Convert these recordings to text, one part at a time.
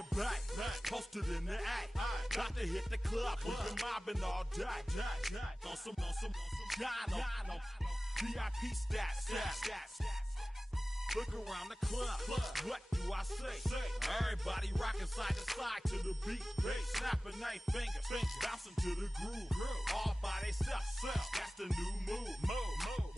the back, posted in the act. Got to hit the club, we've been mobbing all day. On some Jono, VIP stats. Look around the club, what do I say? Everybody rocking side to side to the beat. Snapping their fingers, bouncing to the groove. All by themselves, that's the new move.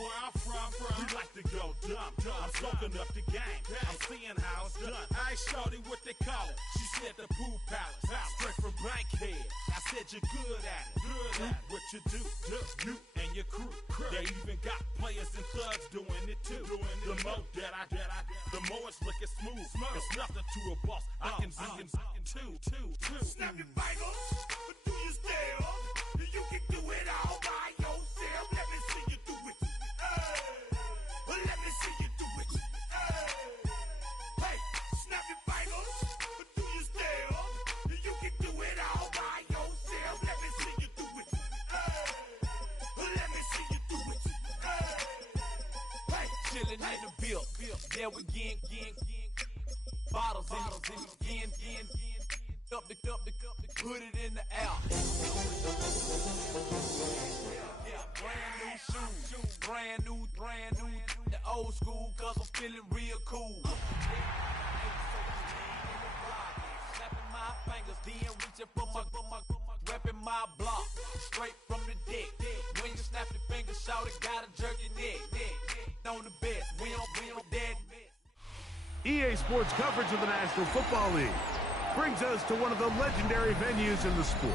Where I'm from, we like to go dumb. I'm soaking up the game, I'm seeing how it's done. I ain't shorty what they call it. She said the pool palace, straight from Bankhead. I said you're good at it. What you do, you and your crew. They even got players and thugs doing it too. The more that the more it's looking smooth. It's nothing to a boss. I can two. Snap your fingers, but do you still? You can do it all by yourself. Let me see you do it. Let me see you do it. Hey, snap your fingers, but do you still? You can do it all by yourself. Let me see you do it. Let me see you do it. Hey, chillin' in the bill. Yeah, we again. Bottles in up the put it in the air. Yeah, brand new, the old school, cause I'm feeling real cool. Snapping my fingers, then reaching for my repping my block, straight from the dick. When you snap your fingers, shout it, gotta jerk your neck. On the best, we don't dead. EA Sports coverage of the National Football League brings us to one of the legendary venues in the sport,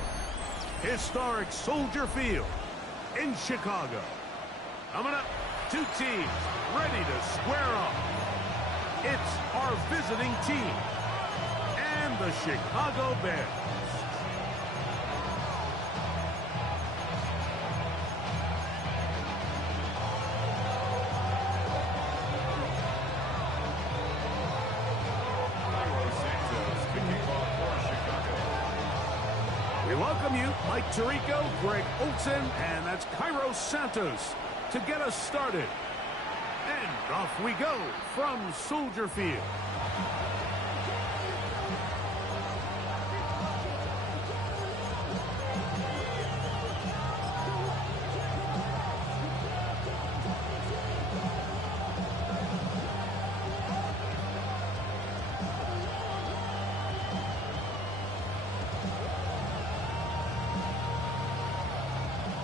historic Soldier Field in Chicago. Coming up, two teams ready to square off. It's our visiting team and the Chicago Bears. We welcome you, Mike Tirico, Greg Olson, and that's Cairo Santos to get us started. And off we go from Soldier Field.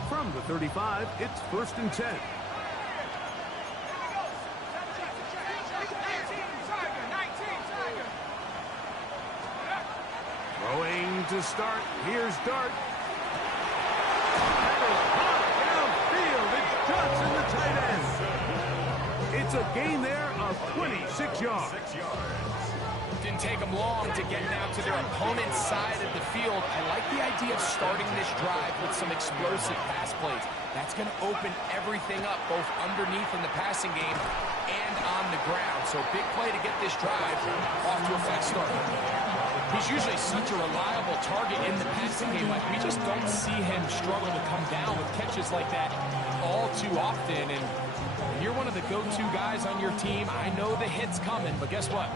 From the 35, it's 1st and 10. Throwing to start. Here's Dart. That is hot downfield. It's Johnson, the tight end. It's a gain there of 26 yards. Didn't take them long to get down to their opponent's side of the field. I like the idea of starting this drive with some explosive pass plays. That's going to open everything up, both underneath in the passing game and on the ground. So big play to get this drive off to a fast start. He's usually such a reliable target in the passing game. Like, we just don't see him struggle to come down with catches like that all too often. And you're one of the go-to guys on your team. I know the hit's coming, but guess what?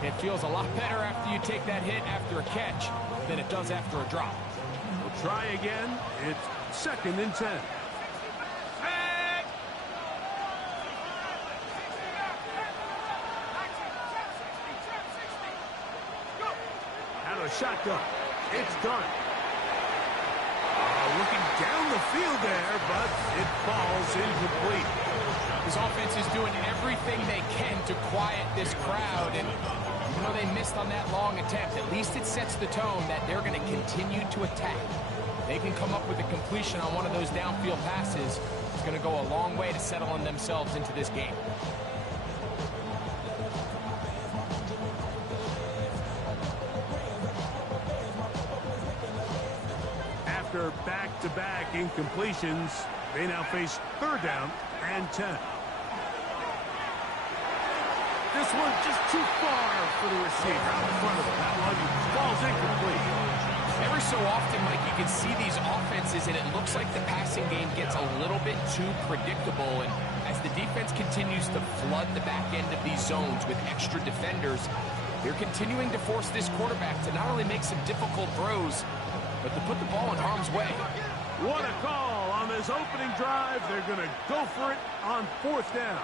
It feels a lot better after you take that hit after a catch than it does after a drop. We'll try again. It's 2nd and 10. Out of shotgun. It's Dart. Looking down the field there, but it falls incomplete. This offense is doing everything they can to quiet this crowd, and even though they missed on that long attempt, at least it sets the tone that they're going to continue to attack. They can come up with a completion on one of those downfield passes. It's going to go a long way to settling themselves into this game. After back-to-back incompletions, they now face 3rd down and 10. This one just too far for the receiver out in front of him. That one falls incomplete. Every so often, Mike, you can see these offenses, and it looks like the passing game gets a little bit too predictable. And as the defense continues to flood the back end of these zones with extra defenders, They're continuing to force this quarterback to not only make some difficult throws, but to put the ball in harm's way. What a call on this opening drive. They're going to go for it on 4th down.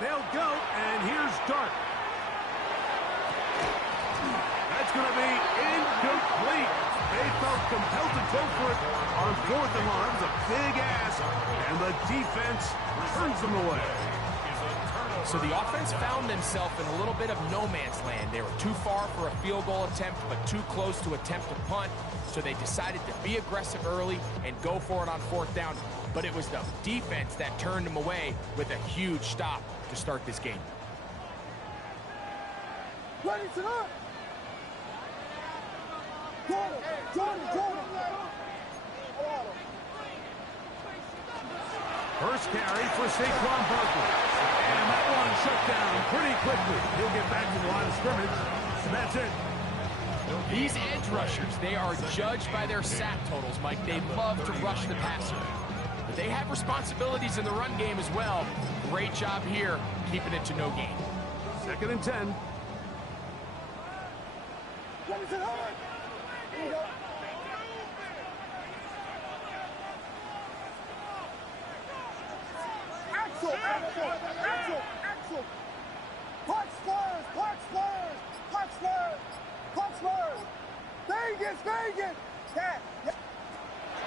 They'll go, and here's Dart. That's going to be incomplete. They felt compelled to go for it on 4th and long. A big ask, and the defense turns them away. So the offense found themselves in a little bit of no man's land. They were too far for a field goal attempt, but too close to attempt a punt. So they decided to be aggressive early and go for it on 4th down. But it was the defense that turned them away with a huge stop to start this game. Ready to go! Jordan! First carry for Saquon Barkley. And that one shut down pretty quickly. He'll get back to the line of scrimmage. And that's it. These edge rushers, they are judged by their sack totals, Mike. They love to rush the passer. But they have responsibilities in the run game as well. Great job here, keeping it to no gain. 2nd and 10. Axel! Punch Spurs! Vegas!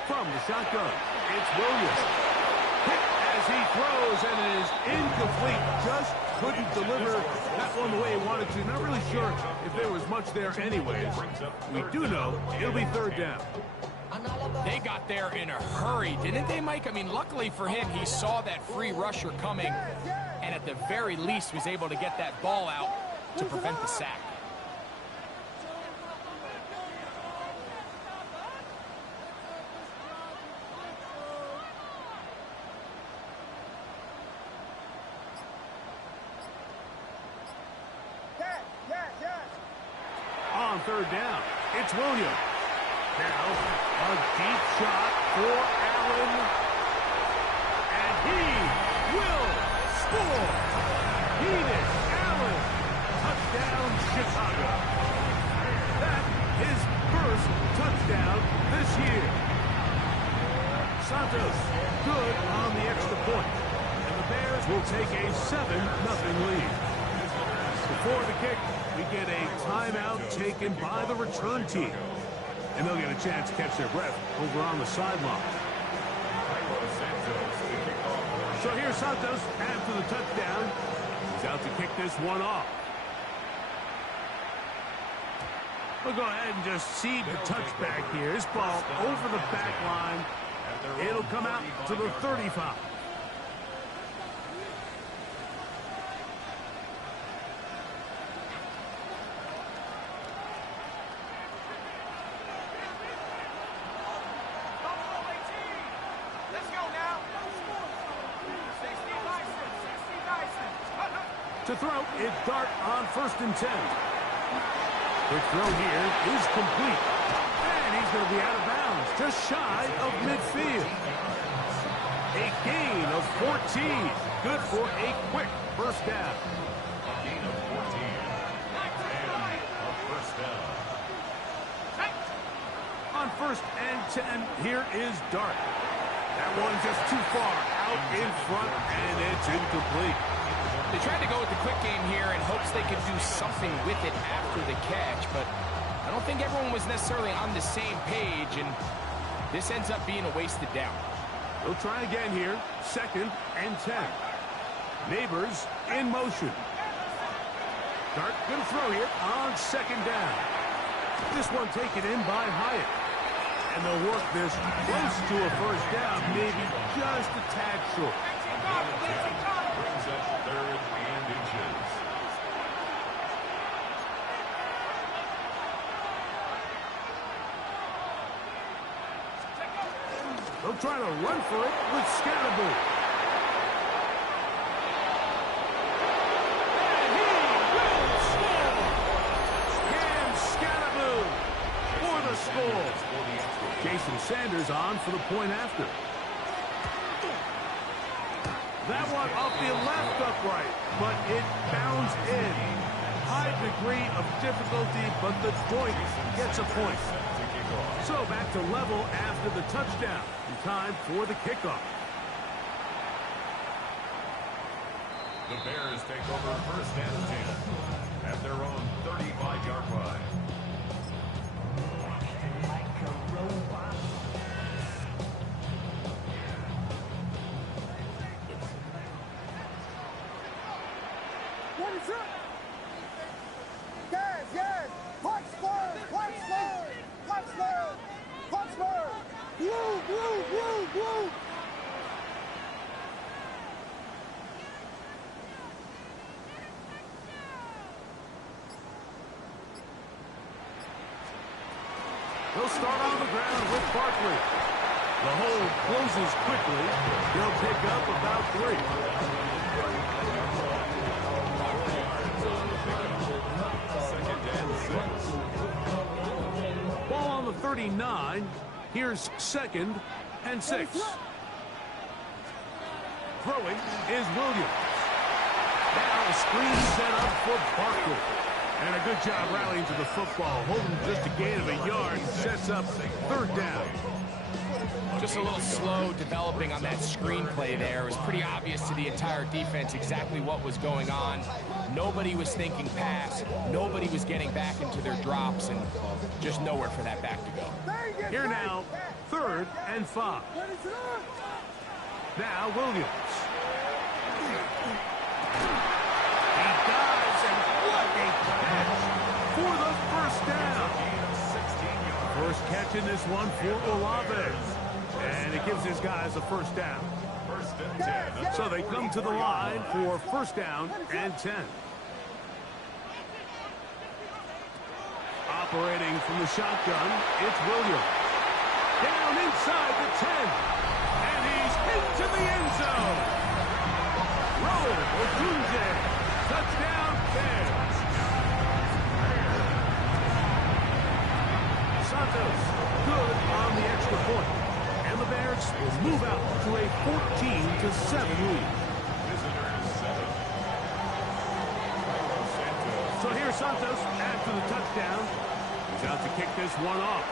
From the shotgun, it's Williams. Hit as he throws, and it is incomplete. Just couldn't deliver that one the way he wanted to. Not really sure if there was much there anyways. We do know it'll be 3rd down. They got there in a hurry, didn't they, Mike? I mean, luckily for him, he saw that free rusher coming, and at the very least was able to get that ball out to prevent the sack. On 3rd down, it's Williams. Now, a deep shot for Allen. And he will score. Keenan Allen. Touchdown, Chicago. That is first touchdown this year. Santos good on the extra point. And the Bears will take a 7-0 lead. Before the kick, we get a timeout taken by the return team. And they'll get a chance to catch their breath over on the sideline. So here's Santos after the touchdown. He's out to kick this one off. We'll go ahead and just seed the touchback here. This ball over the back line. It'll come out to the 35. To throw, it's Dart on 1st and 10. Quick throw here is complete. And he's going to be out of bounds, just shy of midfield. A gain of 14. Good for a quick first down. Gain of 14. And a first down. On 1st and 10, here is Dart. That one just too far out in front, and it's incomplete. They tried to go with the quick game here in hopes they could do something with it after the catch, but I don't think everyone was necessarily on the same page, and this ends up being a wasted down. They'll try again here. 2nd and 10. Neighbors in motion. Dart going to throw here on 2nd down. This one taken in by Hyatt. And they'll work this close to a first down, maybe just a tad short. Brings up 3rd and inches. They'll try to run for it with Scatterboo. And he will score! Cam Scatterboo for the score. Jason Sanders on for the point after. That one off the left upright, but it bounced in. High degree of difficulty, but the joint gets a point. So back to level after the touchdown. And time for the kickoff. The Bears take over first and 10 at their own 35-yard line. What is up? Yes, yes. Punch first, punch first, punch first, punch first. Blue. They'll start on the ground with Barkley. The hold closes quickly. They'll pick up about 3. Ball on the 39. Here's 2nd and 6. Throwing is Williams. Now a screen set up for Barkley. And a good job rallying to the football. Holding just a gain of a yard. Sets up 3rd down. Just a little slow developing on that screenplay there. It was pretty obvious to the entire defense exactly what was going on. Nobody was thinking pass. Nobody was getting back into their drops, and just nowhere for that back to go. Here now, 3rd and 5. Now Williams. He dives, and what a catch for the 1st down. First catch in this one for Olave. And it gives his guys a 1st down. So they come to the line for 1st down and 10. Operating from the shotgun, it's Williams. Down inside the 10. And he's into the end zone. Roll, Otunze. Touchdown, Bears. Santos, good on the extra point. And the Bears will move out to a 14-7 lead. So here's Santos after the touchdown. He's out to kick this one off.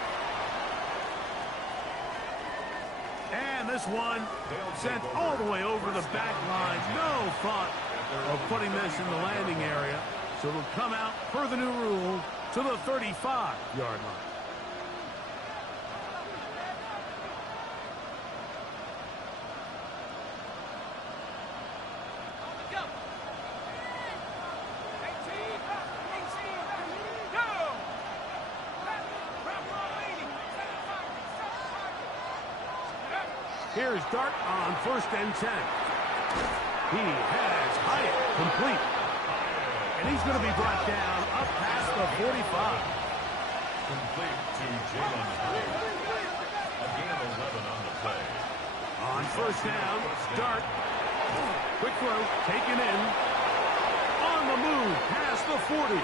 And this one sent all the way over the back line. No thought of putting this in the landing area. So it'll come out per the new rule to the 35-yard line. Here's Dart on 1st and 10. He has Hyatt complete. And he's going to be brought down up past the 45. Complete to Jalen Hyatt. A gain of 11 on the play. On 1st down, Dart. Quick throw, taken in. On the move, past the 40.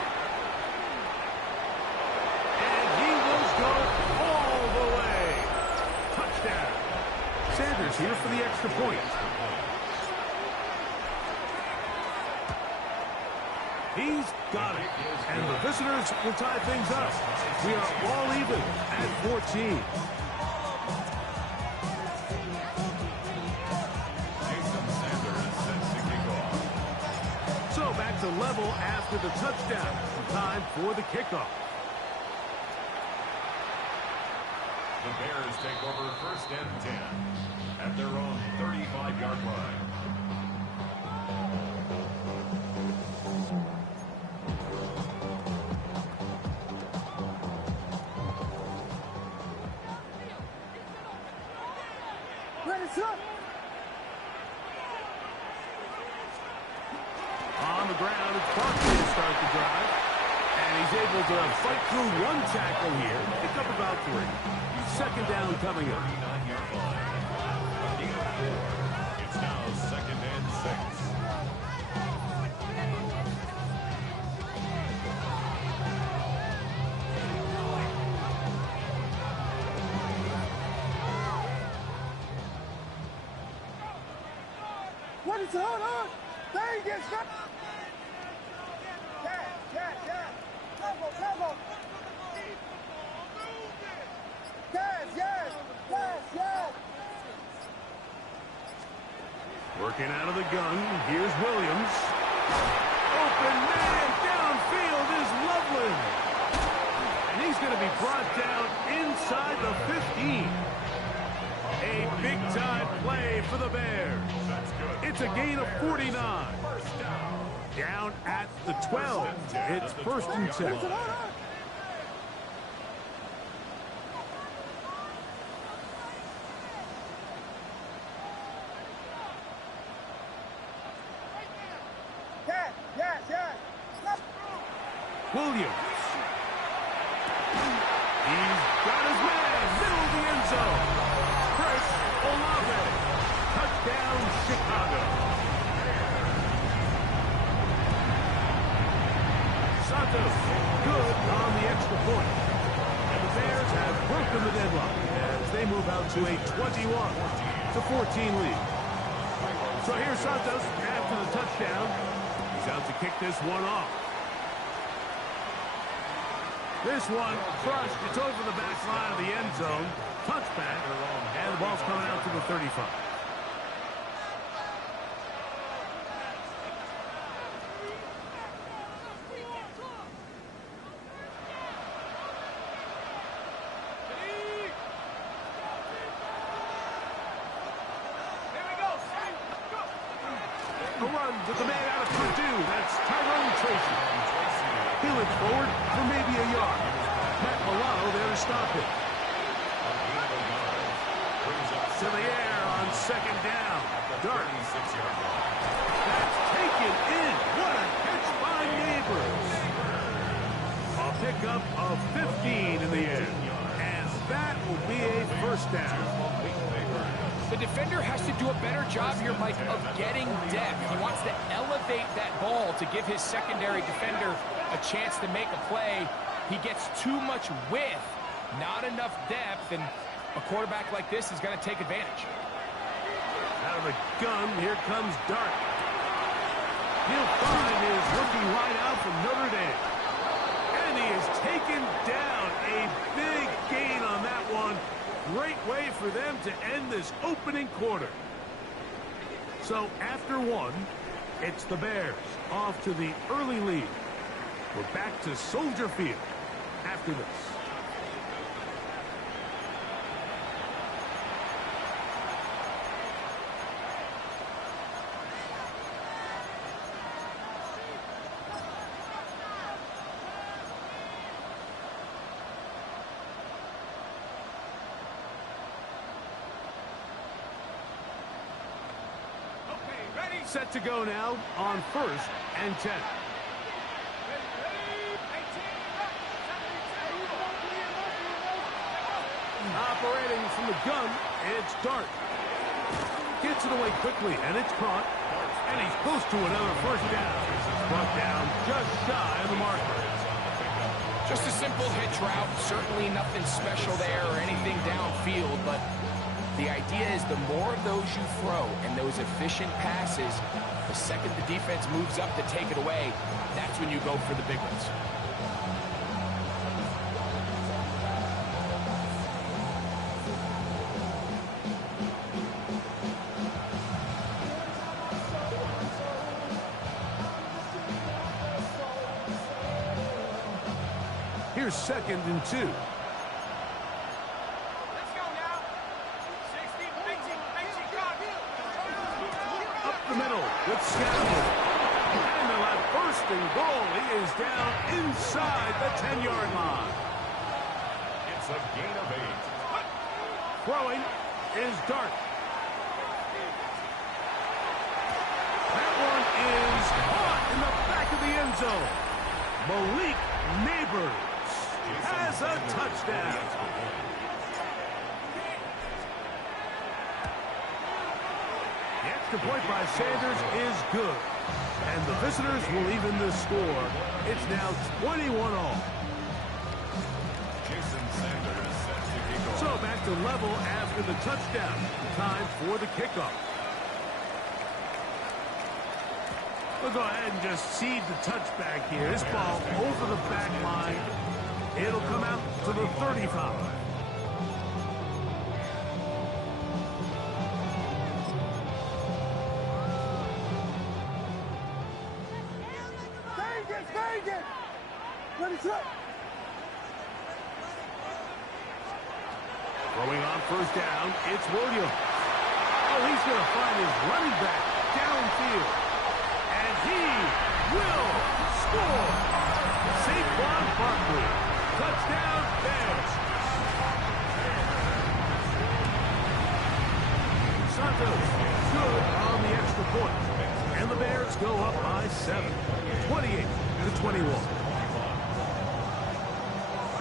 And he will go all the way. Touchdown. Sanders here for the extra point. He's got it. And the visitors will tie things up. We are all even at 14. So back to level after the touchdown. Time for the kickoff. The Bears take over 1st and 10 at their own 35-yard line. On the ground, it's Barkley to start the drive. And he's able to fight through one tackle here, pick up about 3. 2nd down coming up. 39-yard line. A gain of 4. It's now 2nd and 6. What is Listen, hold on. There he gets back. Yes. Level. Yes. Working out of the gun. Here's Williams. Open man downfield is Loveland. And he's going to be brought down inside the 15. A big-time play for the Bears. It's a gain of 49. Down at the 12. It's 1st and 10. Listen, hold on. Yes. Williams. He's got his man. Middle of the end zone. Chris Olave. Touchdown, Chicago. Santos good on the extra point. And the Bears have broken the deadlock as they move out to a 21-14 lead. So here's Santos after the touchdown. He's out to kick this one off. This one crushed. It's over the back line of the end zone. Touchback. And the ball's coming out to the 35. A run with the man out of Purdue. That's Tyrone Tracy. He looks forward for maybe a yard. Matt Milano there to stop it. To the air on 2nd down. Dart. That's taken in. What a catch by Neighbors. A pickup of 15 in the air. And that will be a 1st down. The defender has to do a better job here, Mike, of getting depth. He wants to elevate that ball to give his secondary defender a chance to make a play. He gets too much width, not enough depth, and a quarterback like this is going to take advantage. Out of the gun, here comes Dart. He'll find his rookie wideout from Notre Dame. And he is taken down. A big gain on that one. Great way for them to end this opening quarter. So after one, it's the Bears off to the early lead. We're back to Soldier Field after this. Set to go now on 1st and 10. Operating from the gun, it's Dart. Gets it away quickly, and it's caught. And he's close to another 1st down. Brought down just shy of the marker. Just a simple hitch route. Certainly nothing special there or anything downfield, but the idea is the more of those you throw and those efficient passes, the second the defense moves up to take it away, that's when you go for the big ones. Here's 2nd and 2. With Scandal. And they'll have 1st and goal. He is down inside the 10-yard line. It's a gain of 8. Throwing is Dart. That one is caught in the back of the end zone. Malik Neighbors has a touchdown. The point by Sanders is good. And the visitors will even the score. It's now 21-all. Jason Sanders set to kick off. So back to level after the touchdown. Time for the kickoff. We'll go ahead and just cede the touchback here. This ball over the back line. It'll come out to the 35. Vegas! Ready, set! Throwing on first down, it's Williams. Oh, he's going to find his running back downfield. And he will score. Saquon Barkley. Touchdown, Bears. Santos good on the extra point. And the Bears go up by 7. 28-21.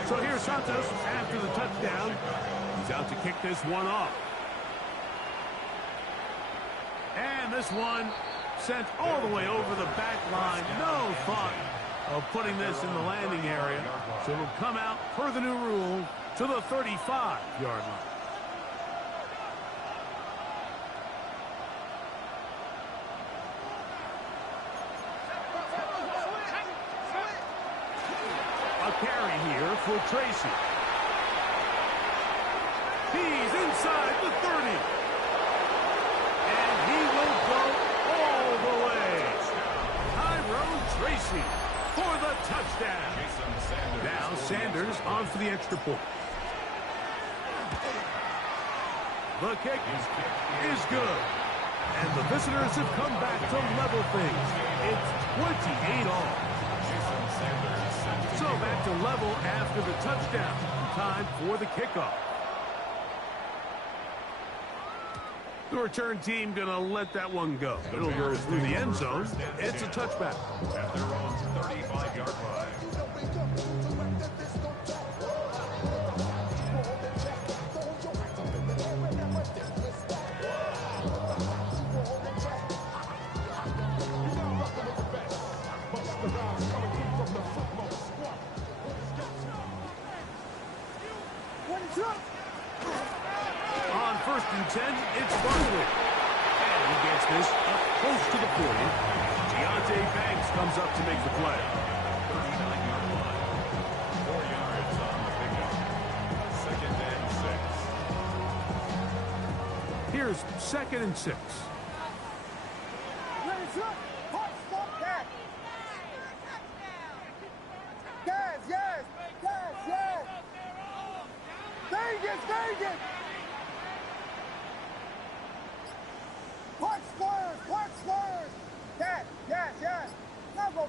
So here's Santos after the touchdown. He's out to kick this one off. And this one sent all the way over the back line. No thought of putting this in the landing area. So it'll come out, per the new rule, to the 35-yard line. A carry here for Tracy. He's inside the 30. And he will go all the way. Tyrone Tracy for the touchdown. Now Sanders on for the extra point. The kick is good. And the visitors have come back to level things. It's 28 all. So back to level after the touchdown. Time for the kickoff. The return team going to let that one go. It'll go through the end zone. It's a touchback. At their own 35-yard line. On first and 10, it's Barkley. And he gets this up close to the 40. Deontay Banks comes up to make the play. 39-yard line. 4 yards on the pickup. Second and 6. Here's second and 6. Ready, set! Hot, stop, gas! Gas, yes! Gas, yes! Vegas! Punch squares! Gas, yes! Tempo!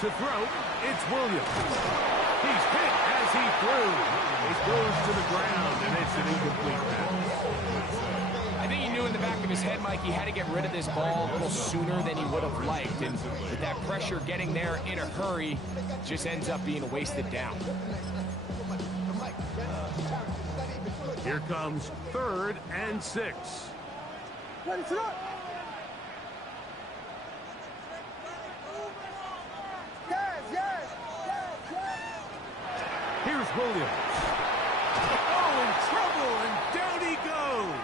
To throw, it's Williams. He's hit as he threw. It goes to the ground, and it's an incomplete pass. I think he knew in the back of his head, Mike, he had to get rid of this ball a little sooner than he would have liked. And with that pressure getting there in a hurry, just ends up being a wasted down. Here comes third and 6. Ready, set! Gas, yes! Here's Williams. Oh, in trouble, and down he goes.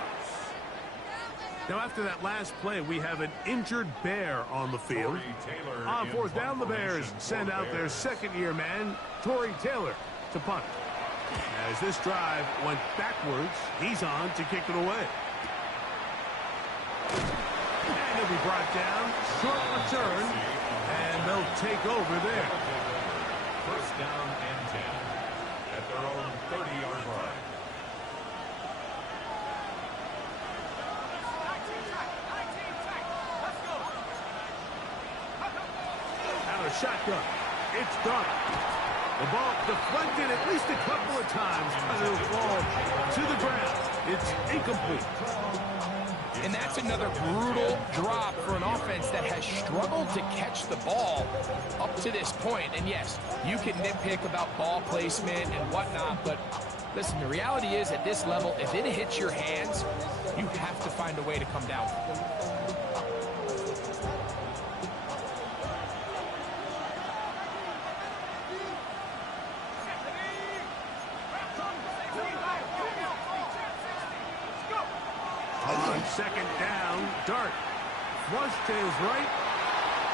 Now, after that last play, we have an injured Bear on the field. On fourth down, the Bears send out their second-year man, Tory Taylor, to punt. As this drive went backwards, he's on to kick it away. And he'll be brought down, short return, and they'll take over there. First down and 10. At their own 30-yard line. Out of shotgun. It's done. The ball deflected at least a couple of times, but it'll fall to the ground. It's incomplete. And that's another brutal drop for an offense that has struggled to catch the ball up to this point. And yes, you can nitpick about ball placement and whatnot, but listen, the reality is at this level, if it hits your hands, you have to find a way to come down. On second down, Dart flush to his right.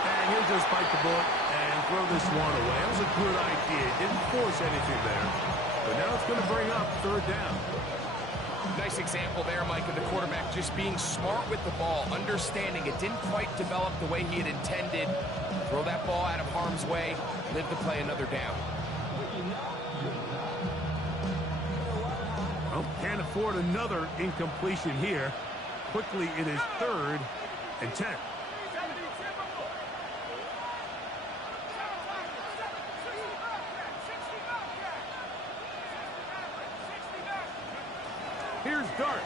And he'll just bite the bullet and throw this one away. That was a good idea. Didn't force anything there. But now it's going to bring up third down. Nice example there, Mike, of the quarterback just being smart with the ball, understanding it didn't quite develop the way he had intended. Throw that ball out of harm's way, live to play another down. Well, can't afford another incompletion here. Quickly, it is 3rd and 10. Here's Dart.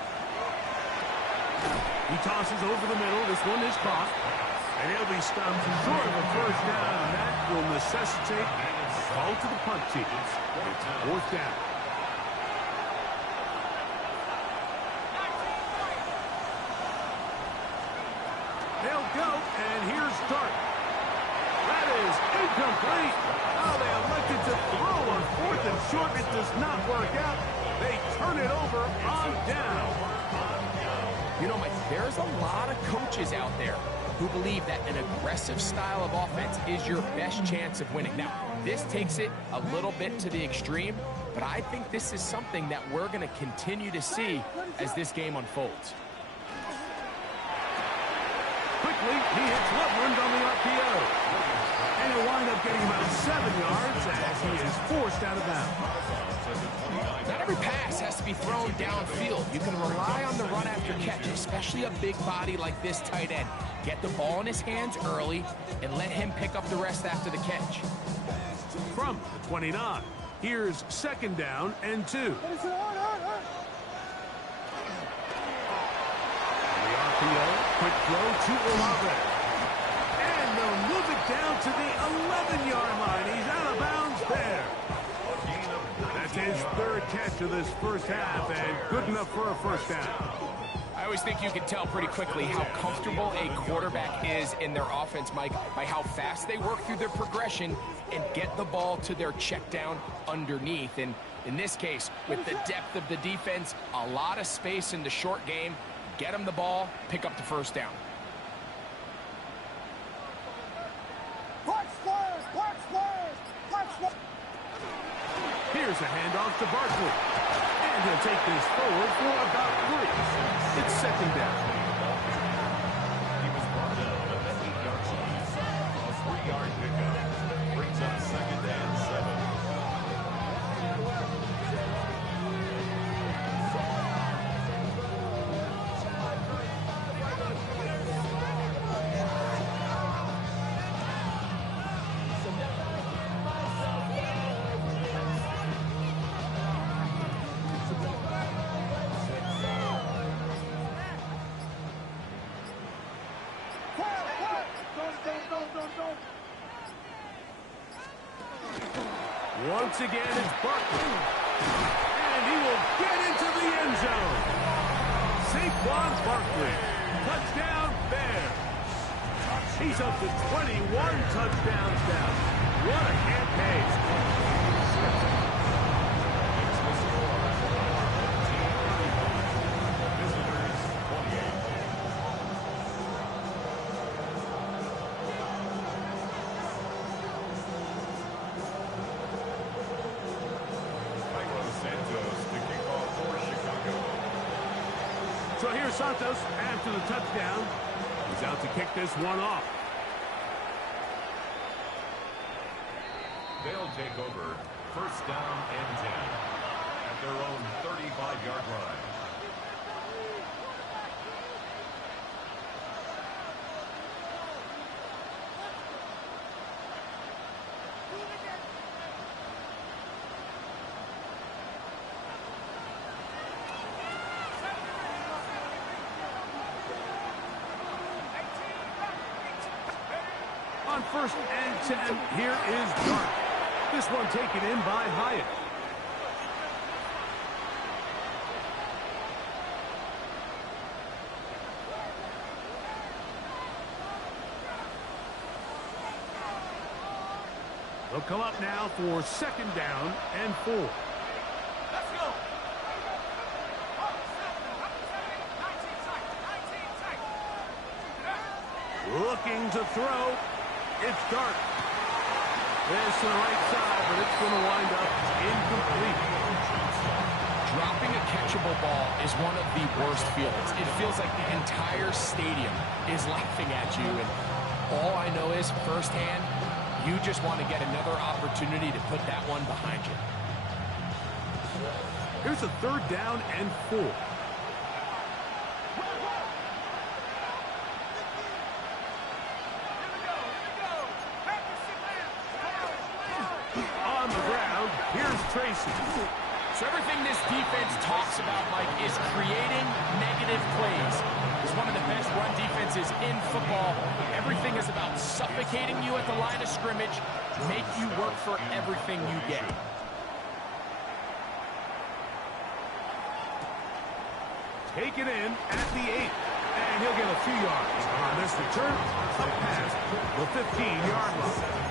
He tosses over the middle. This one is caught. And he'll be stopped short of a first down. And that will necessitate a call to the punt team. It's 4th down. They'll go, and here's Dart. That is incomplete. Oh, they elected to throw on 4th and short. It does not work out. They turn it over on down. You know, Mike, there's a lot of coaches out there who believe that an aggressive style of offense is your best chance of winning. Now, this takes it a little bit to the extreme, but I think this is something that we're going to continue to see as this game unfolds. Quickly, he hits Loveland on the RPO. And he'll wind up getting about 7 yards as he is forced out of bounds. Not every pass has to be thrown downfield. You can rely on the run after catch, especially a big body like this tight end. Get the ball in his hands early and let him pick up the rest after the catch. From the 29, here's 2nd down and 2. The RPO, quick throw to Olave. And they'll move it down to the 11-yard line. He's out of bounds there. That's his 3rd catch of this first half, and good enough for a first down. I always think you can tell pretty quickly how comfortable a quarterback is in their offense, Mike, by how fast they work through their progression and get the ball to their check down underneath. And in this case, with the depth of the defense, a lot of space in the short game, get them the ball, pick up the first down. Here's a handoff to Barkley. And he'll take this forward for about 3. It's 2nd down. He was brought down at the 8-yard line. A 3-yard pickup brings up 2nd and 7. Once again, it's Barkley. And he will get into the end zone. Saquon Barkley. Touchdown, Bears. He's up to 21 touchdowns now. What a campaign. So here's Santos after the touchdown. He's out to kick this one off. They'll take over 1st down and 10 at their own 35-yard line. On 1st and 10, here is Dart. This one taken in by Hyatt. They'll come up now for 2nd down and 4. Let's go. looking to throw. It's Dart. This to the right side, but it's going to wind up incomplete. Dropping a catchable ball is one of the worst feelings. It feels like the entire stadium is laughing at you. And all I know is, firsthand, you just want to get another opportunity to put that one behind you. Here's a 3rd down and 4. On the ground, here's Tracy. So everything this defense talks about, Mike, is creating negative plays. It's one of the best run defenses in football. Everything is about suffocating you at the line of scrimmage, make you work for everything you get. Taken in at the 8, and he'll get a few yards. On this return, up past the 15-yard line.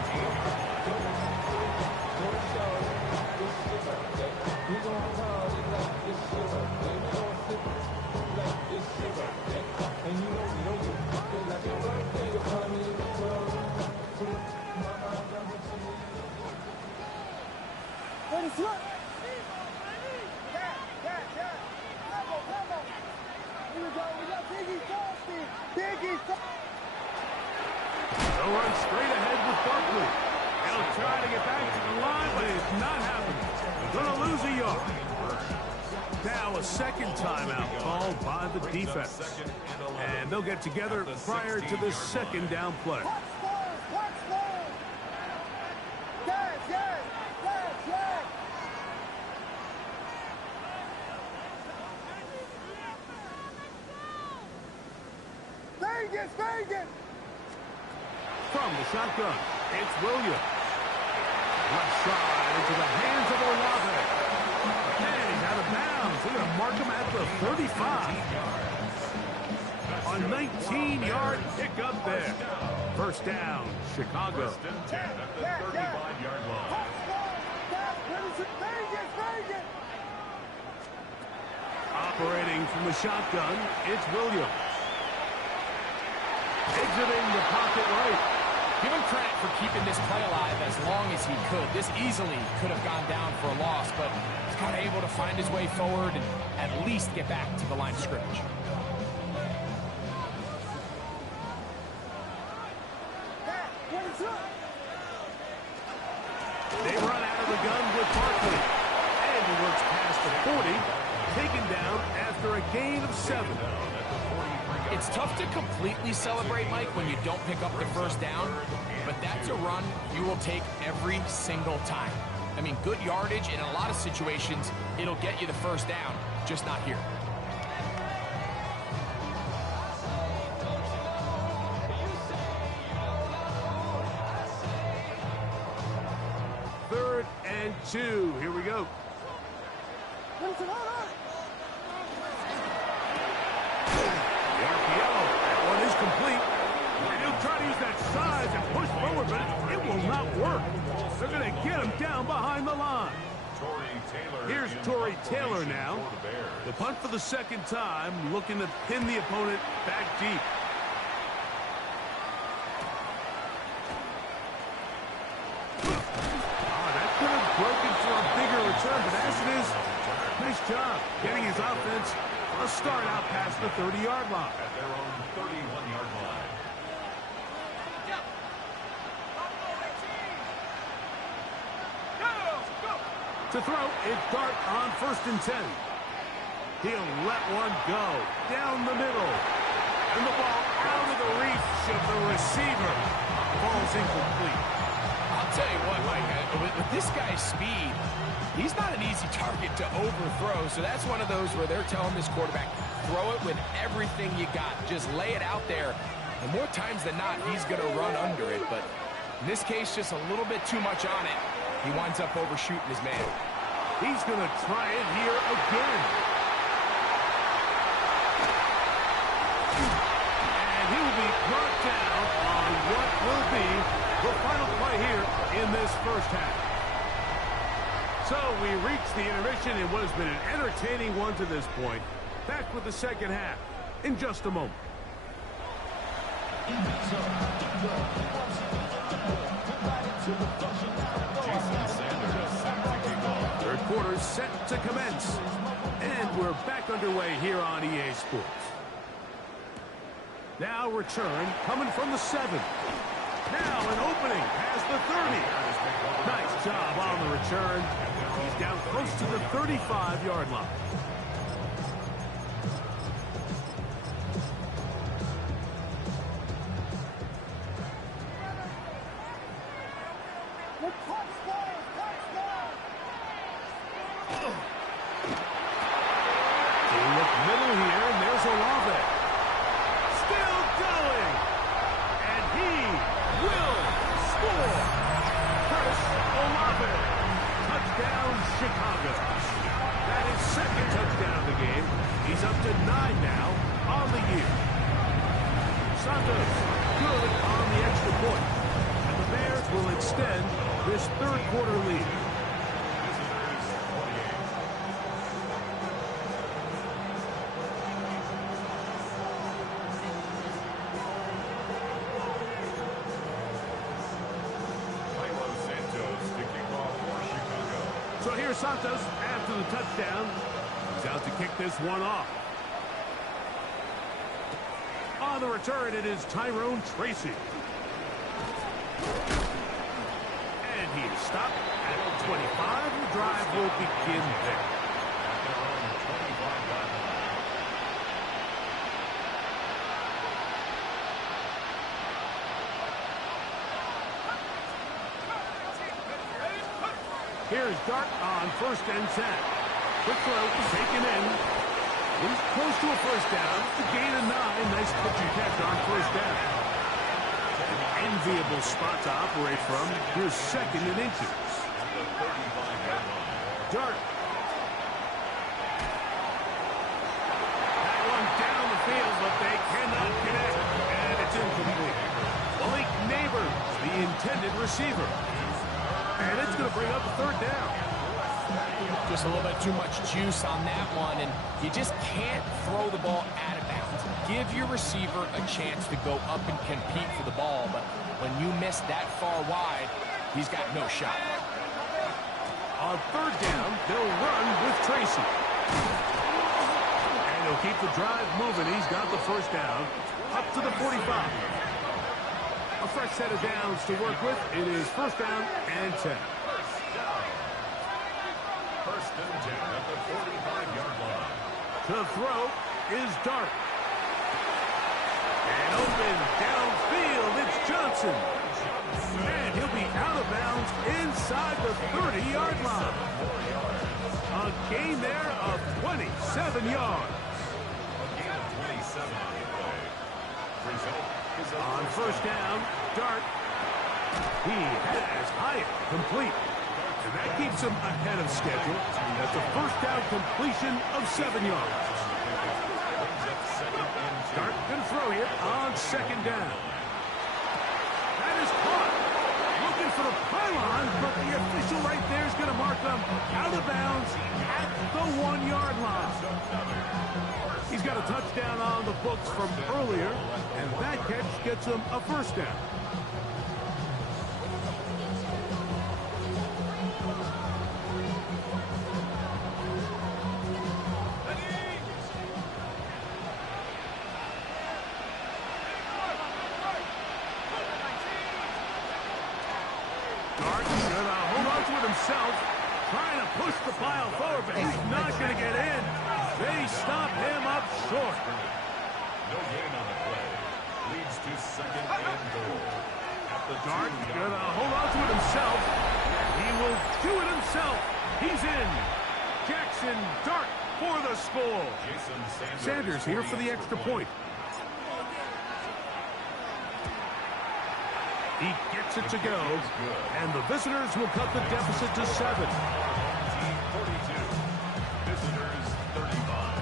They'll run straight ahead with Barkley. He'll try to get back to the line, but it's not happening. Going to lose a yard. Now a second timeout called by the defense. And they'll get together prior to the 2nd down play. Vegas! From the shotgun, it's Williams. Left side into the hands of Olave. And he's out of bounds. They're going to mark him at the 35. A 19-yard pickup there. 1st down, Chicago. First and 10 at the 35-yard line. Operating from the shotgun, it's Williams. Exiting the pocket right. Give him credit for keeping this play alive as long as he could. This easily could have gone down for a loss, but he's kind of able to find his way forward and at least get back to the line of scrimmage. They run out of the gun with Barkley. And he works past the 40, taken down after a gain of 7. It's tough to completely celebrate, Mike, when you don't pick up the 1st down, but that's a run you will take every single time. I mean, good yardage in a lot of situations, it'll get you the 1st down, just not here. Third and 2. Here we go. Complete. And he'll try to use that size and push forward, but it will not work. They're going to get him down behind the line. Here's Torrey Taylor now. The punt for the 2nd time, looking to pin the opponent back deep. That could have broken for a bigger return, but as it is, nice job getting his offense a start out past the 30-yard line. At their own 31-yard line. To throw, it's Dart on 1st and 10. He'll let one go down the middle. And the ball out of the reach of the receiver. Ball's incomplete. I'll tell you what, Mike, with this guy's speed, he's not an easy target to overthrow, so that's one of those where they're telling this quarterback, throw it with everything you got. Just lay it out there. And more times than not, he's going to run under it. But in this case, just a little bit too much on it. He winds up overshooting his man. He's going to try it here again. And he will be brought down on what will be the final play here in this 1st half. So we reach the intermission in what has been an entertaining one to this point. Back with the 2nd half in just a moment. Third quarter set to commence. And we're back underway here on EA Sports. Now return coming from the 7. Now an opening past the 30. Nice job on the return. He's down close to the 35-yard line. Chicago. That is second touchdown of the game. He's up to 9 now on the year. Santos good on the extra point. And the Bears will extend this third quarter lead. So here's Santos after the touchdown. He's out to kick this one off. On the return, it is Tyrone Tracy. And he is stopped at 25. The drive will begin there. Here's Dart on 1st and 10. Quick throw, taken in. He's close to a first down. The gain of 9. Nice pitch and catch on 1st down. An enviable spot to operate from. Here's 2nd and inches. Dart. That one down the field, but they cannot connect. And it's incomplete. Malik Neighbors, the intended receiver. And it's going to bring up a 3rd down. Just a little bit too much juice on that one, and you just can't throw the ball out of bounds. Give your receiver a chance to go up and compete for the ball, but when you miss that far wide, he's got no shot. On 3rd down, they'll run with Tracy. And he'll keep the drive moving. He's got the 1st down up to the 45. A fresh set of downs to work with. It is 1st down and 10. 1st and 10 at the 45-yard line. To throw is Dart. And open downfield, it's Johnson. And he'll be out of bounds inside the 30-yard line. A gain there of 27 yards. A gain of 27 on the play. Result. On 1st down, Dart. He has Hyatt complete. And that keeps him ahead of schedule. That's a 1st down completion of 7 yards. Dart can throw here on 2nd down. That is caught. Looking for the pylon, but the official right there is going to mark them out of bounds at the 1-yard line. He's got a touchdown on the books from earlier, and that catch gets him a 1st down. Dart gonna hold on to it himself, trying to push the pile forward, but he's not going to get in. They stop him up short. No gain on the play. Leads to 2nd and goal. Dart gonna hold on to it himself. He will do it himself. He's in. Jackson Dart for the score. Sanders here for the extra point. He gets it to go, and the visitors will cut the deficit to 7. 42. Visitors 35.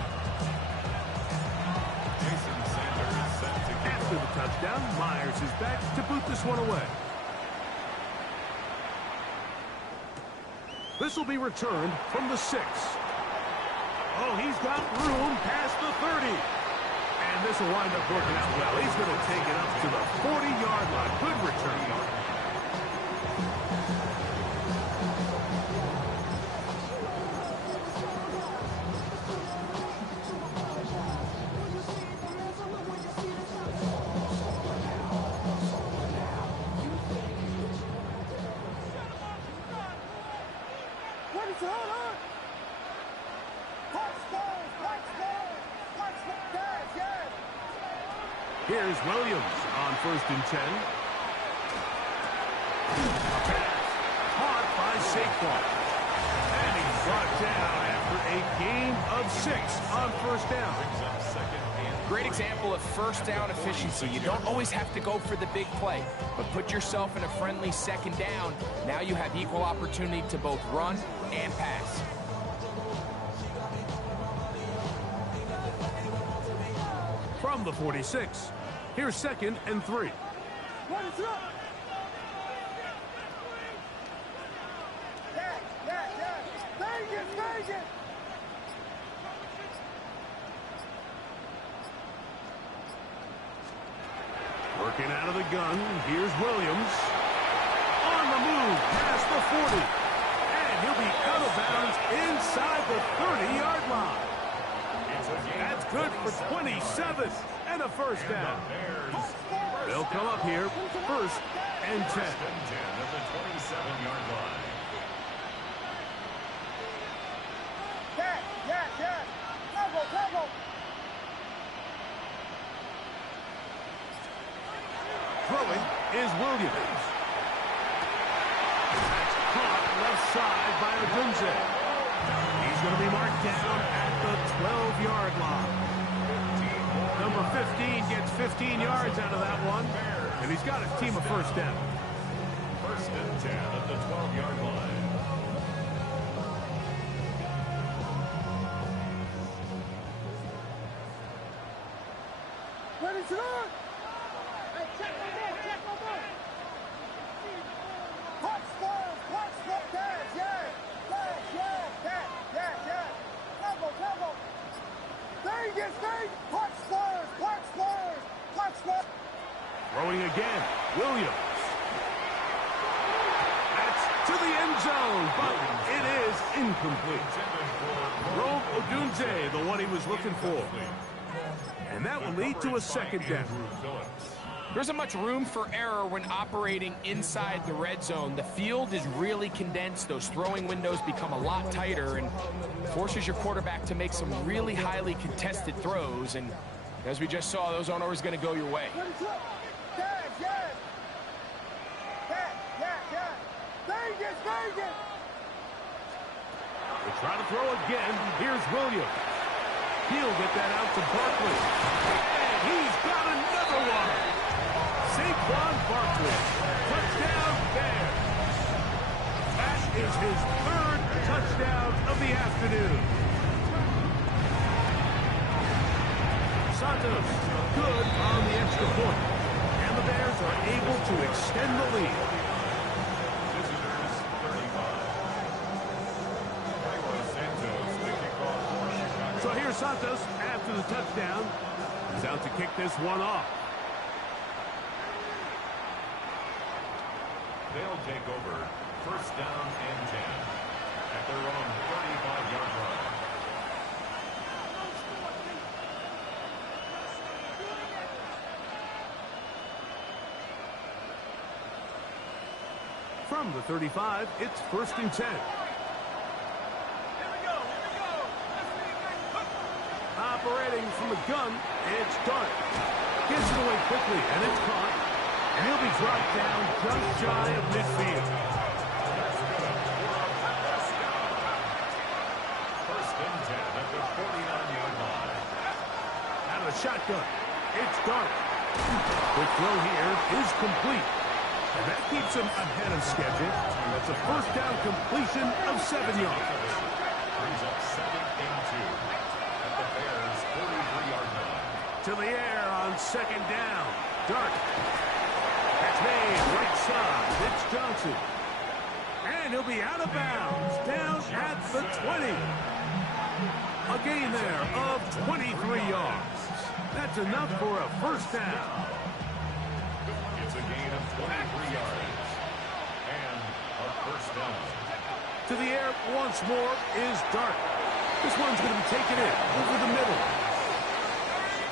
Jason Sanders set to kick After the touchdown, Myers is back to boot this one away. This will be returned from the 6. Oh, he's got room past the 30. And this will wind up working out well. He's going to take it up to the 40-yard line. Good return. Here's Williams on 1st and 10. A pass caught by Saquon. And he's brought down after a gain of 6 on 1st down. Great example of 1st down efficiency. You don't always have to go for the big play, but put yourself in a friendly 2nd down. Now you have equal opportunity to both run and pass. From the 46, here's 2nd and 3. Working out of the gun, here's Williams. On the move, past the 40. And he'll be out of bounds inside the 30-yard line. That's good for 27 and a 1st down. They'll come up here, 1st and 10. At the 27-yard line. Throwing is Williams. That's caught left side by Odunze. He's going to be marked down at the 12-yard line. Number 15 gets 15 yards out of that one, and he's got a team of 1st down. 1st and 10 at the 12-yard line. Ready to run! Hey, check my ball, Punch first, dash, yeah. Combo. Vegas, punch first. Throwing again, Williams. That's to the end zone, but it is incomplete. Rome Odunze, the one he was looking for. And that will lead to a 2nd down. There isn't much room for error when operating inside the red zone. The field is really condensed. Those throwing windows become a lot tighter and forces your quarterback to make some really highly contested throws. And as we just saw, those aren't always going to go your way. Vegas. They try to throw again. Here's Williams. He'll get that out to Barkley. And he's got another one. Saquon Barkley. Touchdown Bears. That is his 3rd touchdown of the afternoon. Santos good on the extra point. And the Bears are able to extend the lead. Visitors 35. So here's Santos after the touchdown. He's out to kick this one off. They'll take over 1st down and 10 at their own 35-yard line. From the 35, it's 1st and 10. Operating from the gun, it's Dart. Gets it away quickly, and it's caught. And he'll be dropped down just shy of midfield. 1st and 10 at the 49-yard line. Out of the shotgun, it's Dart. The throw here is complete. And that keeps him ahead of schedule. That's a 1st down completion of 7 yards. Brings up 2nd and 2 at the Bears' 43-yard line. To the air on 2nd down. Dart. That's made right side. It's Johnson. And he'll be out of bounds down at the 20. A gain there of 23 yards. That's enough for a first down. It's a gain of 23 yards. And a first down. To the air once more is Dart. This one's going to be taken in over the middle.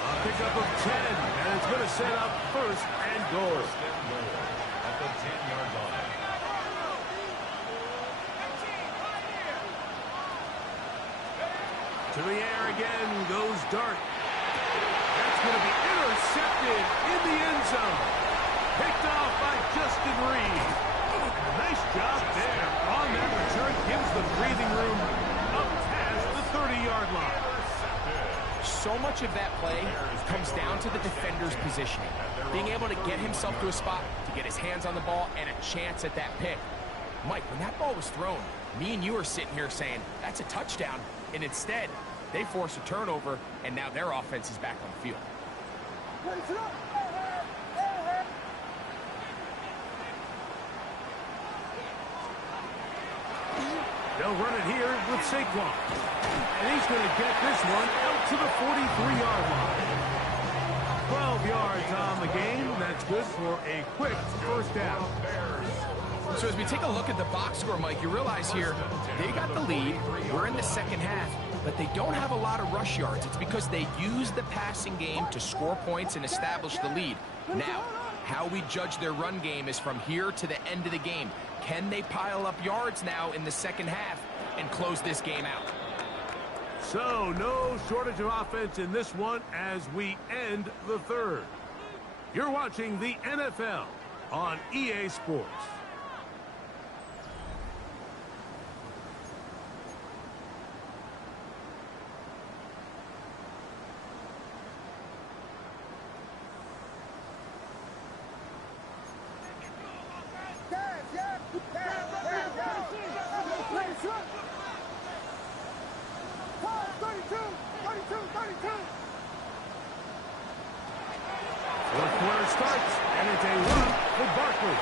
A pickup of 10, and it's going to set up first and goal. At the 10-yard line. To the air again goes Dart. That's going to be intercepted in the end zone. Picked off by Justin Reed. Nice job there on that return. Gives the breathing room up past the 30-yard line. So much of that play comes down to the defender's positioning. Being able to get himself to a spot, to get his hands on the ball, and a chance at that pick. Mike, when that ball was thrown, me and you are sitting here saying, that's a touchdown. And instead, they force a turnover, and now their offense is back on the field. They'll run it here with Saquon. And he's going to get this one out to the 43-yard line. 12 yards on the game. That's good for a quick first down. So as we take a look at the box score, Mike, you realize here, they got the lead. We're in the second half, but they don't have a lot of rush yards. It's because they use the passing game to score points and establish the lead. Now, how we judge their run game is from here to the end of the game. Can they pile up yards now in the second half and close this game out? So, no shortage of offense in this one as we end the third. You're watching the NFL on EA Sports. Fourth quarter starts, and it's a run for Barkley.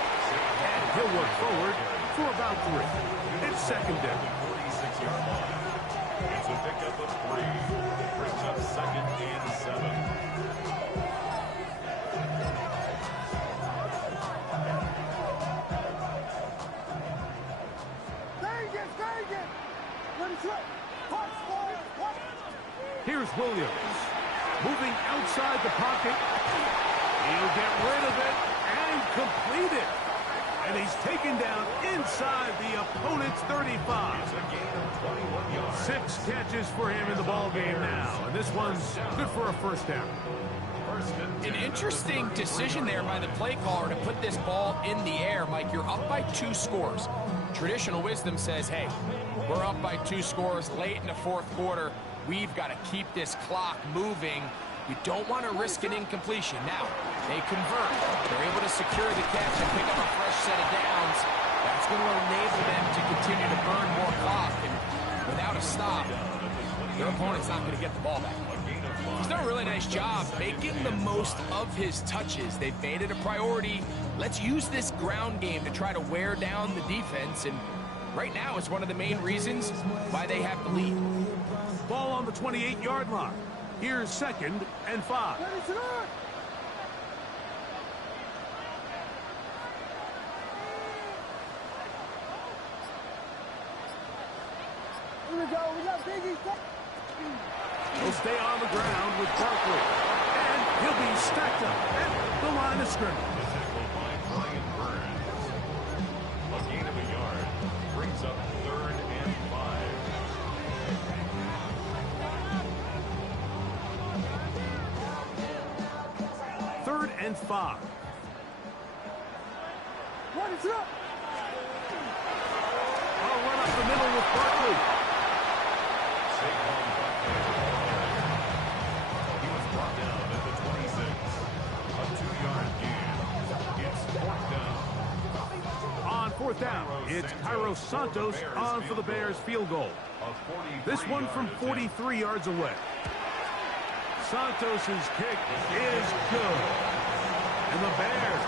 And he'll work forward for about 3. It's second down. 46-yard line. It's a pickup of 3. Brings up second and 7. Here's Williams. Moving outside the pocket. He'll get rid of it and complete it. And he's taken down inside the opponent's 35. 6 catches for him in the ball game now. And this one's good for a first down. An interesting decision there by the play caller to put this ball in the air. Mike, you're up by 2 scores. Traditional wisdom says, hey, we're up by 2 scores late in the fourth quarter. We've got to keep this clock moving. You don't want to risk an incompletion. Now, they convert. They're able to secure the catch and pick up a fresh set of downs. That's going to enable them to continue to burn more clock. And without a stop, their opponent's not going to get the ball back. He's done a really nice job making the most of his touches. They've made it a priority. Let's use this ground game to try to wear down the defense. And right now, it's one of the main reasons why they have the lead. Ball on the 28-yard line. Here's second and 5. Here we go. We got Biggie. He'll stay on the ground with Barkley. And he'll be stacked up at the line of scrimmage. A gain of a yard. Brings up third and 5. Third and 5. What is up? I'll run up the middle with Barkley. Saquon Barkley. He was brought down at the 26. A 2-yard gain. It's fourth down. On fourth down, it's Cairo Santos on for the Bears field goal. This one from 43 yards away. Santos' kick is good. And the Bears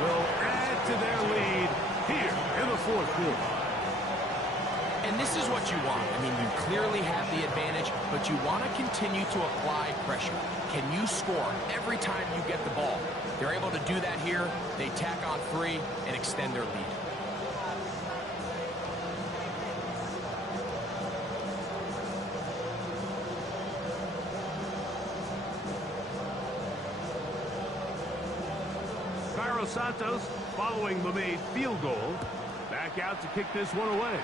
will add to their lead here in the fourth quarter. And And this is what you want. I mean, you clearly have the advantage, but you want to continue to apply pressure. Can you score every time you get the ball? They're able to do that here. They tack on 3 and extend their lead. Santos, following the made field goal, back out to kick this one away.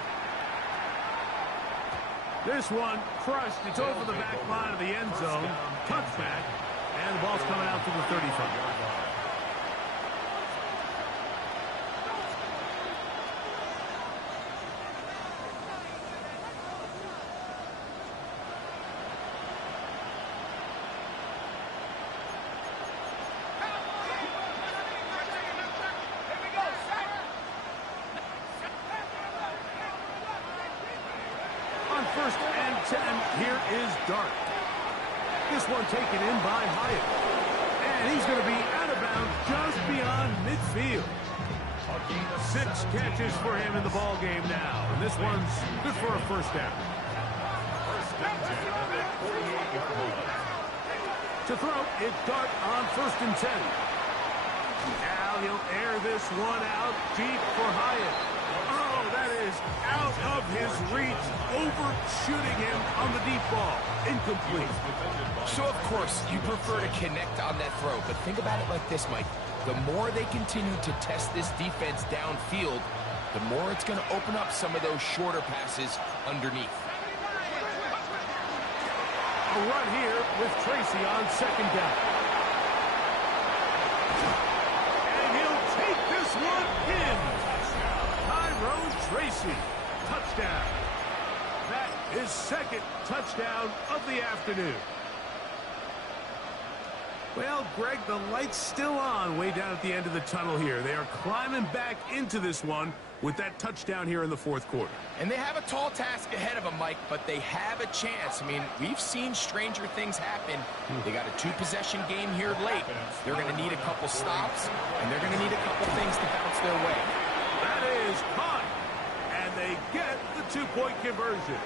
This one crushed. It's over the back line of the end zone. Touchback, and the ball's coming out to the 35. First and 10, here is Dart. This one taken in by Hyatt. And he's going to be out of bounds just beyond midfield. 6 catches for him in the ball game now. And this one's good for a first down. To throw, it's Dart on 1st and 10. Now he'll air this one out deep for Hyatt. Oh, that is out of his reach, overshooting him on the deep ball. Incomplete. So, of course, you prefer to connect on that throw, but think about it like this, Mike. The more they continue to test this defense downfield, the more it's going to open up some of those shorter passes underneath. A run here with Tracy on 2nd down. And he'll take this one in. Tracy, touchdown. That is 2nd touchdown of the afternoon. Well, Greg, the light's still on way down at the end of the tunnel here. They are climbing back into this one with that touchdown here in the 4th quarter. And they have a tall task ahead of them, Mike, but they have a chance. I mean, we've seen stranger things happen. They got a 2-possession game here late. They're going to need a couple stops, and they're going to need a couple things to bounce their way. That is caught. They get the 2-point conversion.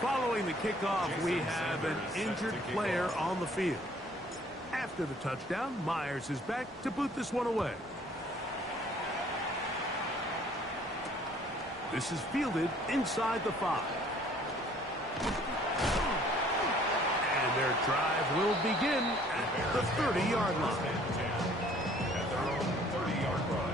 Following the kickoff, we have an injured player on the field. After the touchdown, Myers is back to boot this one away. This is fielded inside the 5. And their drive will begin at the 30-yard line. At their own 30-yard line.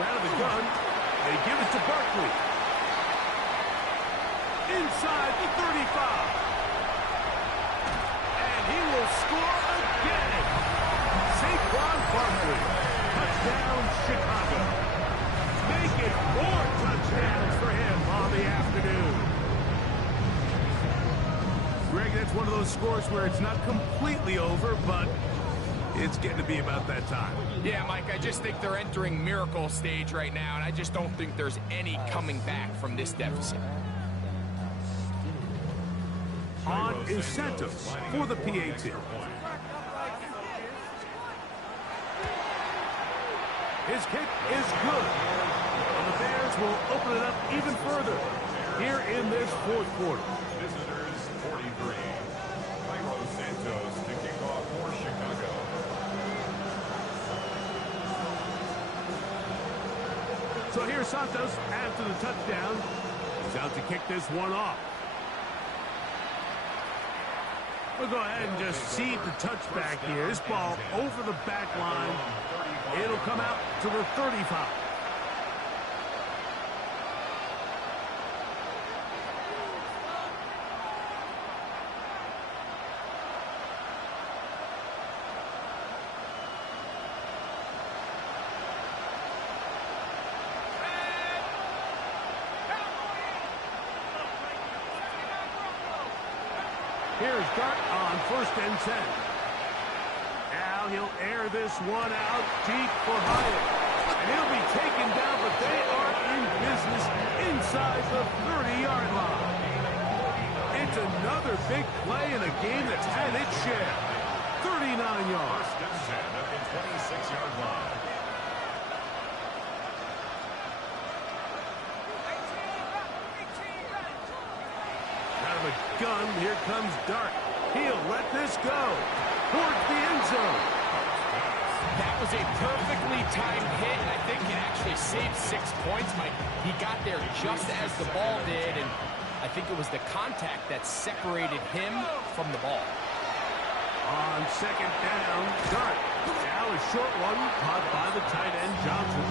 Out of the gun, they give it to Barkley. Inside the 35. And he will score again. Saquon Barkley. Touchdown, Chicago. Make it 4 touchdowns for him on the afternoon. Greg, that's one of those scores where it's not completely over, but it's getting to be about that time. Yeah, Mike, I just think they're entering miracle stage right now, and I just don't think there's any coming back from this deficit. On is Santos for the PAT. His kick is good. And the Bears will open it up even further here in this 4th quarter. Visitors 43. Santos to kick off for Chicago. So here's Santos after the touchdown. He's out to kick this one off. We'll go ahead and just seed the touchback here. This ball over the back line. It'll come out to the 35. Here's Dart on 1st and 10. Now he'll air this one out deep for Hyatt. And he'll be taken down, but they are in business inside the 30-yard line. It's another big play in a game that's had its share. 39 yards. 1st and 10 at the 26-yard line. Out of a gun, here comes Dart. He'll let this go towards the end zone. That was a perfectly timed hit, and I think it actually saved 6 points. Mike, he got there just as the ball did, and I think it was the contact that separated him from the ball. On 2nd down, Dart. Now a short one caught by the tight end, Johnson.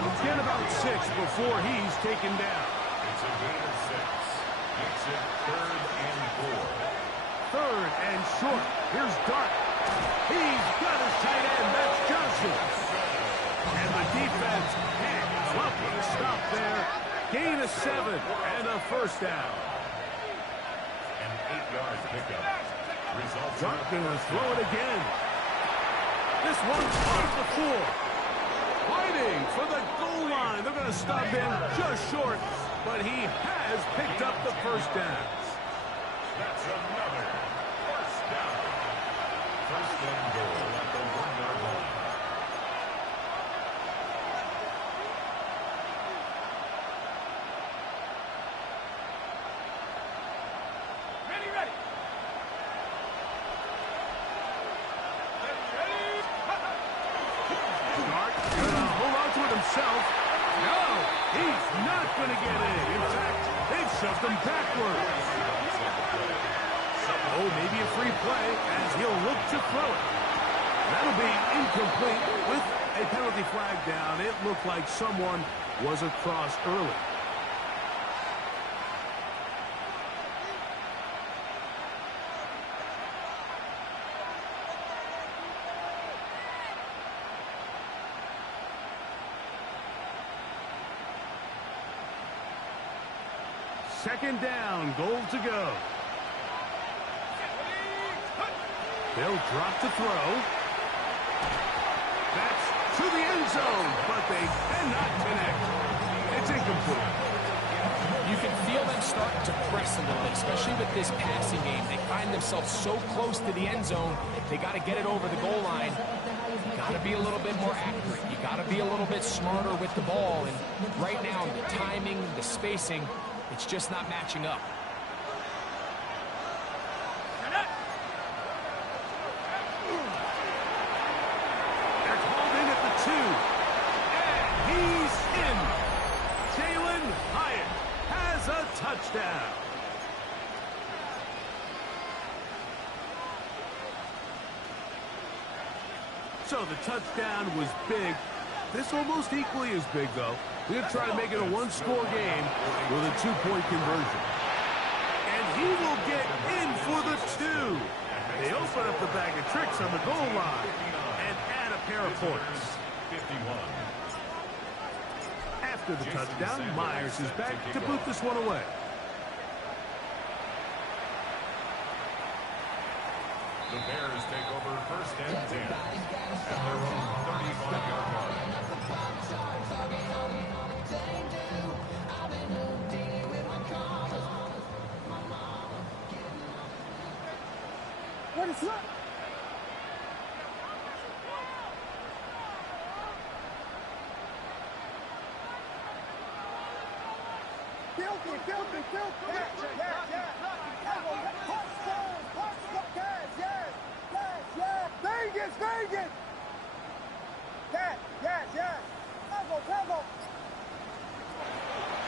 He'll get about 6 before he's taken down. It's a gain of 6. Makes it 3rd and 4. 3rd and short. Here's Dart. He's got his tight end. That's Johnson. And the defense can't come up with a stop there. Gain of 7 and a 1st down. An 8-yard pickup. Results Dart gonna throw it again. This one's off the floor. Fighting for the goal line. They're gonna stop him just short, but he has picked up the 1st down. That's another 1st down. 1st and goal at the 1-yard line. Dart gonna hold on to it himself. No, he's not gonna get in. In fact, they've shoved him backwards. Oh, maybe a free play as he'll look to throw it. That'll be incomplete with a penalty flag down. It looked like someone was across early. Second down, goal to go. They'll drop to throw. That's to the end zone, but they cannot connect. It's incomplete. You can feel them starting to press a little bit, especially with this passing game. They find themselves so close to the end zone, they got to get it over the goal line. You got to be a little bit more accurate. You got to be a little bit smarter with the ball. And right now, the timing, the spacing, it's just not matching up. They're called in at the 2. And he's in. Jalen Hyatt has a touchdown. So the touchdown was big. This almost equally as big, though. We're going to try to make it a one-score game with a 2-point conversion. And he will get in for the 2. They open up the bag of tricks on the goal line and add a pair of points. 51. After the touchdown, Myers is back to boot this one away. The Bears take over 1st and 10 at their own 35-yard line. What is that? Filthy, filthy, filthy. Vegas, Vegas. Yes. Travel.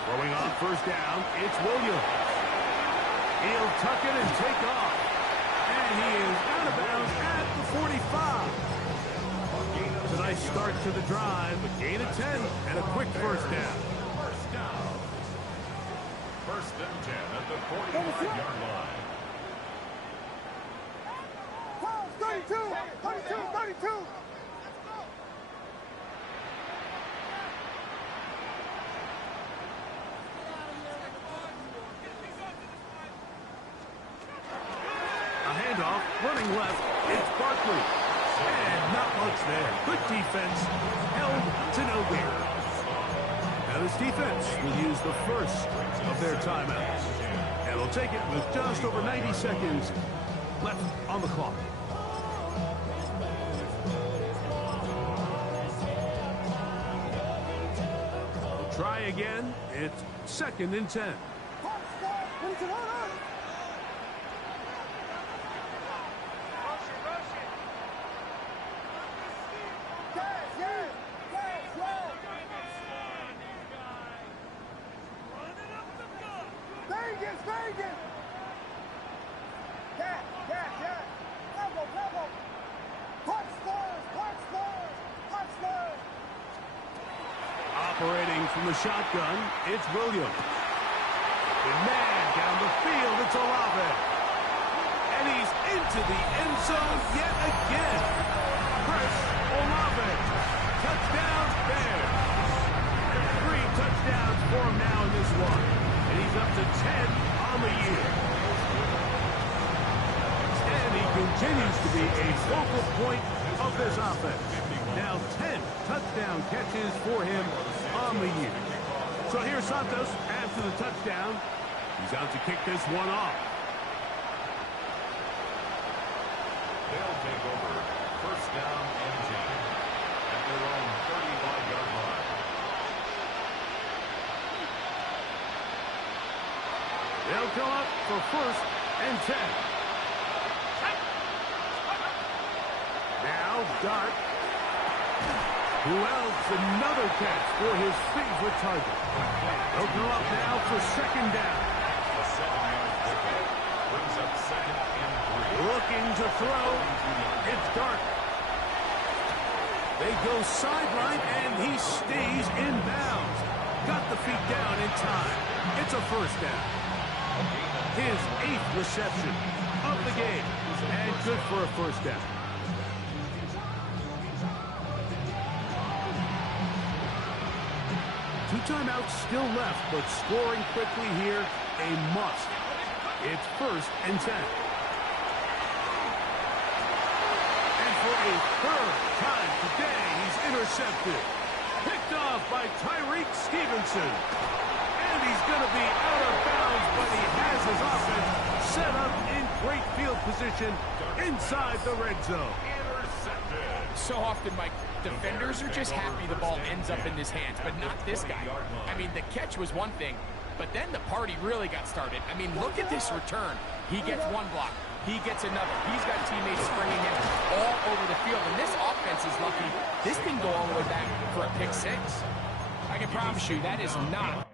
Throwing on 1st down, it's Williams. He'll tuck it and take off. And he is out of bounds at the 45. It's a nice start to the drive, a gain of 10 and a quick 1st down. 1st down. 1st and 10 at the 45-yard line. 32. handoff, running left, it's Barkley. And not much there. Good defense, held to no gain. Now this defense will use the first of their timeouts. And they'll take it with just over 90 seconds left on the clock. Try again. It's 2nd and 10. Operating from the shotgun, it's Williams. The man down the field, it's Olave. And he's into the end zone yet again. Chris Olave. Touchdown, Bears. 3 touchdowns for him now in this one. And he's up to 10 on the year. And he continues to be a focal point of this offense. Now 10 touchdown catches for him on the year. So here's Santos after the touchdown. He's out to kick this one off. They'll take over 1st down and 10 at their own 35-yard line. They'll come up for 1st and 10. Now Dart. Who else? Another catch for his favorite target. They'll go up now for 2nd down. A 7-yard pickup brings up 2nd and 3. Looking to throw. It's Dart. They go sideline, and he stays in bounds. Got the feet down in time. It's a 1st down. His 8th reception of the game. And good for a 1st down. Two timeouts still left, but scoring quickly here, a must. It's 1st and 10. And for a 3rd time today, he's intercepted. Picked off by Tyreek Stevenson. And he's going to be out of bounds, but he has his offense set up in great field position inside the red zone. So often, Mike, defenders are just happy the ball ends up in his hands, but not this guy. I mean, the catch was one thing, but then the party really got started. I mean, look at this return. He gets one block. He gets another. He's got teammates springing him all over the field, and this offense is lucky. This didn't go all the way back for a pick 6. I can promise you that is not...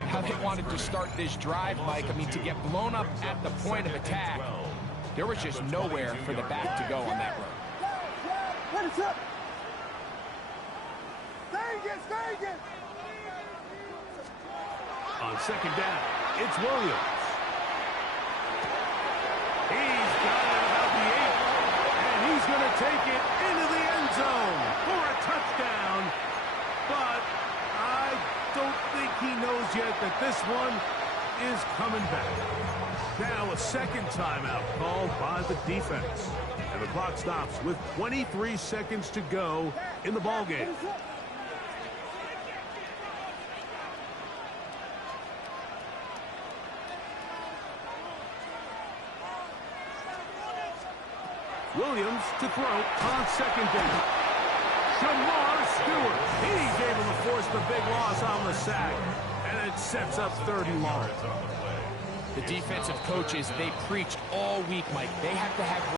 how they wanted to start this drive, Mike. I mean, to get blown up at the point of attack, there was just nowhere for the back to go on that run. On 2nd down, it's Williams. He's got it about the 8, and he's going to take it into the end zone for a touchdown. But I don't think he knows yet that this one is coming back. Now a 2nd timeout called by the defense. And the clock stops with 23 seconds to go in the ballgame. Williams to throw on 2nd down. Jamar Stewart. He's able to force the big loss on the sack. And it sets up 3rd and long. The defensive coaches, they preached all week, Mike. They have to have